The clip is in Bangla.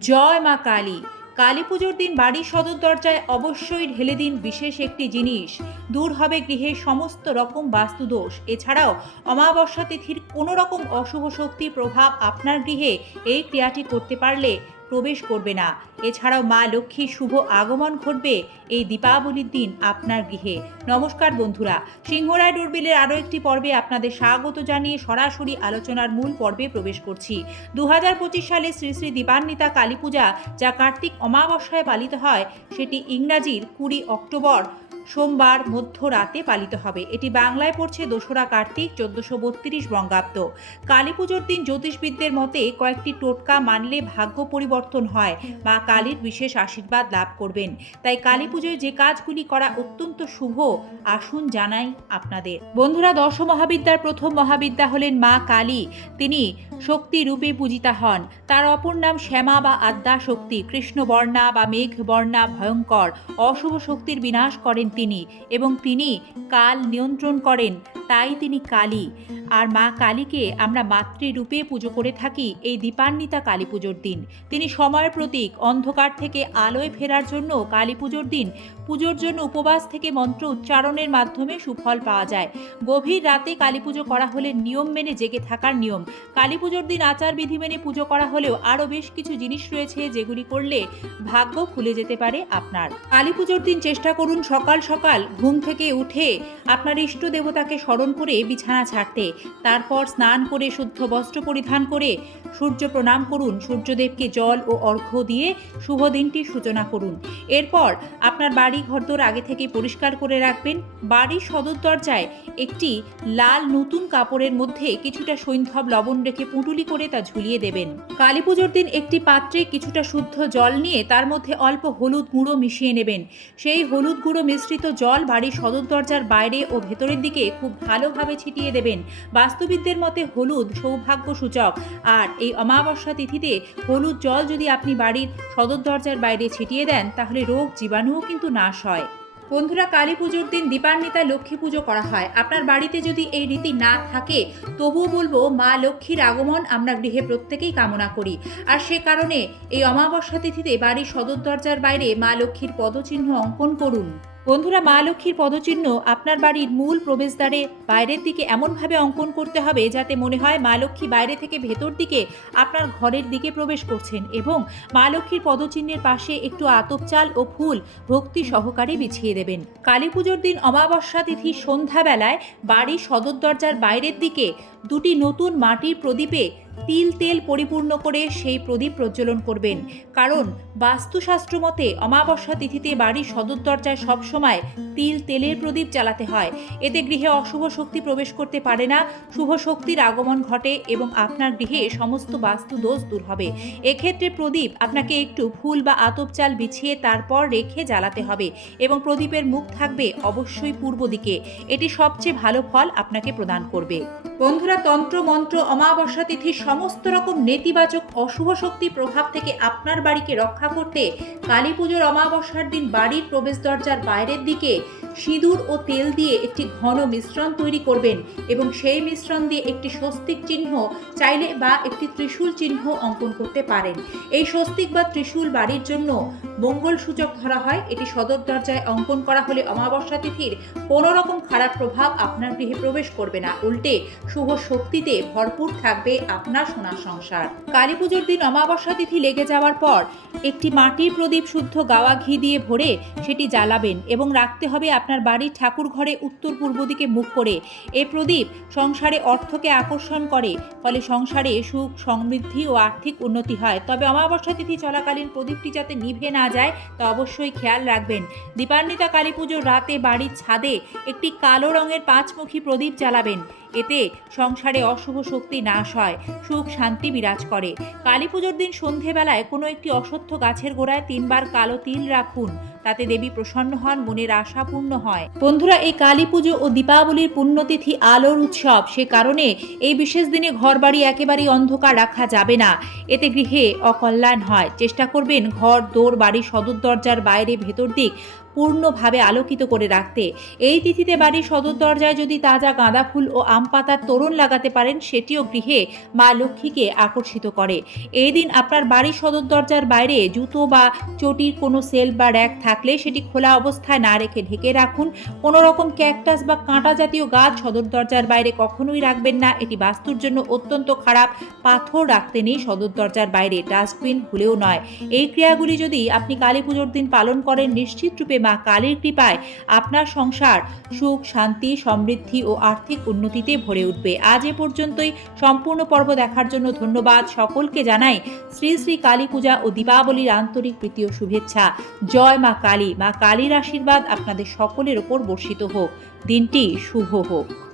জয় মা কালী। কালী পুজোর দিন বাড়ির সদর দরজায় অবশ্যই ঢেলে দিন বিশেষ একটি জিনিস। দূর হবে গৃহের সমস্ত রকম বাস্তুদোষ। এছাড়াও অমাবস্যা তিথির কোনো রকম অশুভ শক্তি প্রভাব আপনার গৃহে এই ক্রিয়াটি করতে পারলে প্রবেশ করবে না। এছাড়াও মা লক্ষ্মীর শুভ আগমন ঘটবে এই দীপাবলির দিন আপনার গৃহে। নমস্কার বন্ধুরা, সিংহরায় ডোরবিলের আরও একটি পর্বে আপনাদের স্বাগত জানিয়ে সরাসরি আলোচনার মূল পর্বে প্রবেশ করছি। দু হাজার পঁচিশ সালে শ্রী শ্রী দীপান্বিতা কালী পূজা যা কার্তিক অমাবস্যায় পালিত হয়, সেটি ইংরাজির কুড়ি অক্টোবর সোমবার মধ্যরাতে পালিত হবে। এটি বাংলায় পড়ছে দোসরা কার্তিক, চোদ্দশো বত্রিশ বঙ্গাব্দ। কালী পুজোর দিন জ্যোতিষবিদদের মতে কয়েকটি টোটকা মানলে ভাগ্য পরিবর্তন হয়। মা কালীর বিশেষ আশীর্বাদ লাভ করবেন। তাই কালী পুজোয় যে কাজগুলি করা অত্যন্ত শুভ, আসুন জানাই আপনাদের। বন্ধুরা দশ মহাবিদ্যার প্রথম মহাবিদ্যা হলেন মা কালী। তিনি শক্তি রূপে পূজিতা হন। তার অপর নাম শ্যামা বা আদ্যা শক্তি। কৃষ্ণ বর্ণা বা মেঘ বর্ণা ভয়ঙ্কর। অশুভ শক্তির বিনাশ করেন তিনি এবং তিনি কাল নিয়ন্ত্রণ করেন, তাই তিনি কালী। আর মা কালীকে আমরা মাতৃরূপে পুজো করে থাকি এই দীপান্বিতা কালী পুজোর দিন। তিনি সময়ের প্রতীক, অন্ধকার থেকে আলোয় ফেরার জন্য কালী পুজোর দিন, পুজোর জন্য উপবাস থেকে মন্ত্র উচ্চারণের মাধ্যমে সুফল পাওয়া যায়। গভীর রাতে কালী পুজো করা হলে নিয়ম মেনে জেগে থাকার নিয়ম। কালী পুজোর দিন আচার বিধি মেনে পুজো করা হলেও আরও বেশ কিছু জিনিস রয়েছে যেগুলি করলে ভাগ্য খুলে যেতে পারে আপনার। কালী পুজোর দিন চেষ্টা করুন সকাল সকাল ঘুম থেকে উঠে আপনার ইষ্ট দেবতাকে স্মরণ করে বিছানা ছাড়তে, তারপর স্নান করে শুদ্ধ বস্ত্র পরিধান করে সূর্য প্রণাম করুন, সূর্যদেবকে জল ও অর্ঘ্য দিয়ে শুভ দিনটির সূচনা করুন। এরপর আপনার বাড়ি ঘরদোর আগে থেকে পরিষ্কার করে রাখবেন। বাড়ির সদর দরজায় একটি লাল নতুন কাপড়ের মধ্যে কিছুটা সৈন্ধব লবণ রেখে পুঁটুলি করে তা ঝুলিয়ে দেবেন। কালী পুজোর দিন একটি পাত্রে কিছুটা শুদ্ধ জল নিয়ে তার মধ্যে অল্প হলুদ গুঁড়ো মিশিয়ে নেবেন। সেই হলুদ গুঁড়ো মিশ্রিত জল বাড়ির সদর দরজার বাইরে ও ভেতরের দিকে খুব ভালোভাবে ছিটিয়ে দেবেন। বাস্তুবিদদের মতে হলুদ সৌভাগ্য সূচক আর এই অমাবস্যা তিথিতে হলুদ জল যদি আপনি বাড়ির সদর দরজার বাইরে ছিটিয়ে দেন, তাহলে রোগ জীবাণুও কিন্তু নাশ হয়। বন্ধুরা, কালী পুজোর দিন দীপান্বিতা লক্ষ্মী পুজো করা হয়। আপনার বাড়িতে যদি এই রীতি না থাকে, তবুও বলব, মা লক্ষ্মীর আগমন আমরা গৃহে প্রত্যেকেই কামনা করি। আর সে কারণে এই অমাবস্যা তিথিতে বাড়ির সদর দরজার বাইরে মা লক্ষ্মীর পদচিহ্ন অঙ্কন করুন। বন্ধুরা, মা লক্ষ্মীর পদচিহ্ন আপনার বাড়ির মূল প্রবেশদ্বারে বাইরের দিকে এমনভাবে অঙ্কন করতে হবে যাতে মনে হয় মা লক্ষ্মী বাইরে থেকে ভেতর দিকে আপনার ঘরের দিকে প্রবেশ করছেন এবং মা লক্ষ্মীর পদচিহ্নের পাশে একটু আতপ চাল ও ফুল ভক্তি সহকারে বিছিয়ে দেবেন। কালী পুজোর দিন অমাবস্যা তিথি সন্ধ্যাবেলায় বাড়ির সদর দরজার বাইরের দিকে দুটি নতুন মাটির প্রদীপে তিল তেল পরিপূর্ণ করে সেই প্রদীপ প্রজ্বলন করবেন। কারণ বাস্তুশাস্ত্র মতে অমাবস্যা তিথিতে বাড়ির সদর দরজায় সবসময় তিল তেলের প্রদীপ জ্বালাতে হয়। এতে গৃহে অশুভ শক্তি প্রবেশ করতে পারে না, শুভ শক্তির আগমন ঘটে এবং আপনার গৃহে সমস্ত বাস্তু দোষ দূর হবে। এক্ষেত্রে প্রদীপ আপনাকে একটু ফুল বা আতপ চাল বিছিয়ে তারপর রেখে জ্বালাতে হবে এবং প্রদীপের মুখ থাকবে অবশ্যই পূর্ব দিকে। এটি সবচেয়ে ভালো ফল আপনাকে প্রদান করবে। বন্ধুরা, তন্ত্র, মন্ত্র, অমাবস্যা তিথির সমস্ত রকম নেতিবাচক অশুভ শক্তি প্রভাব থেকে আপনার বাড়িকে রক্ষা করতে কালী পুজোর অমাবস্যার দিন বাড়ির প্রবেশ দরজার বাইরের দিকে সিঁদুর ও তেল দিয়ে একটি ঘন মিশ্রণ তৈরি করবেন এবং সেই মিশ্রণ দিয়ে একটি স্বস্তিক চিহ্ন চাইলে বা একটি ত্রিশূল চিহ্ন অঙ্কন করতে পারেন। এই স্বস্তিক বা ত্রিশূল বাড়ির জন্য মঙ্গল সূচক ধরা হয়। এটি সদর দরজায় অঙ্কন করা হলে অমাবস্যা তিথির কোনো রকম খারাপ প্রভাব আপনার গৃহে প্রবেশ করবে না। উল্টে শুভ শক্তিতে ভরপুর থাকবে আপনার সোনার সংসার। কালী পুজোর দিন অমাবস্যা তিথি লেগে যাওয়ার পর একটি মাটির প্রদীপ শুদ্ধ গাওয়া ঘি দিয়ে ভরে সেটি জ্বালাবেন এবং রাখতে হবে আপনার বাড়ির ঠাকুর ঘরে উত্তর পূর্ব দিকে মুখ করে। এ প্রদীপ সংসারে অর্থকে আকর্ষণ করে, ফলে সংসারে সুখ, সমৃদ্ধি ও আর্থিক উন্নতি হয়। তবে অমাবস্যা তিথি চলাকালীন প্রদীপটি যাতে নিভে না যায়, তা অবশ্যই খেয়াল রাখবেন। দীপান্বিতা কালী পুজোর রাতে বাড়ির ছাদে একটি কালো রঙের পাঁচমুখী প্রদীপ জ্বালাবেন। এতে সংসারে অশুভ শক্তি নাশ হয়, সুখ শান্তি বিরাজ করে। কালী পুজোর দিন সন্ধেবেলায় কোনো একটি অশ্বত্থ গাছের গোড়ায় তিনবার কালো তিল রাখুন। তাতে দেবী প্রসন্ন হন, মনের আশা পূর্ণ হয়। বন্ধুরা, এই কালী পুজো ও দীপাবলির পুণ্যতিথি আলোর উৎসব, সে কারণে এই বিশেষ দিনে ঘর বাড়ি একেবারেই অন্ধকার রাখা যাবে না। এতে গৃহে অকল্যাণ হয়। চেষ্টা করবেন ঘর, দোর, বাড়ি, সদর দরজার বাইরে ভেতর দিক পূর্ণভাবে আলোকিত করে রাখতে। এই তিথিতে বাড়ির সদর দরজায় যদি তাজা গাঁদা ফুল ও আম পাতার তোরণ লাগাতে পারেন, সেটিও গৃহে মা লক্ষ্মীকে আকর্ষিত করে। এই দিন আপনার বাড়ির সদর দরজার বাইরে জুতো বা চটির কোনো সেল বা র্যাক থাকলে সেটি খোলা অবস্থায় না রেখে ঢেকে রাখুন। কোনো রকম ক্যাকটাস বা কাঁটা জাতীয় গাছ সদর দরজার বাইরে কখনোই রাখবেন না। এটি বাস্তুর জন্য অত্যন্ত খারাপ। পাথর রাখতে নেই সদর দরজার বাইরে, ডাস্টবিন ভুলেও নয়। এই ক্রিয়াগুলি যদি আপনি কালী পুজোর দিন পালন করেন, নিশ্চিত রূপে মা কালীর কৃপায় আপনার সংসার সুখ, শান্তি, সমৃদ্ধি ও আর্থিক উন্নতিতে ভরে উঠবে। আজ এ পর্যন্তই। সম্পূর্ণ পর্ব দেখার জন্য ধন্যবাদ। সকলকে জানাই শ্রী শ্রী কালী পূজা ও দীপাবলির আন্তরিক প্রীতি ও শুভেচ্ছা। জয় মা কালী। মা কালীর আশীর্বাদ আপনাদের সকলের ওপর বর্ষিত হোক। দিনটি শুভ হোক।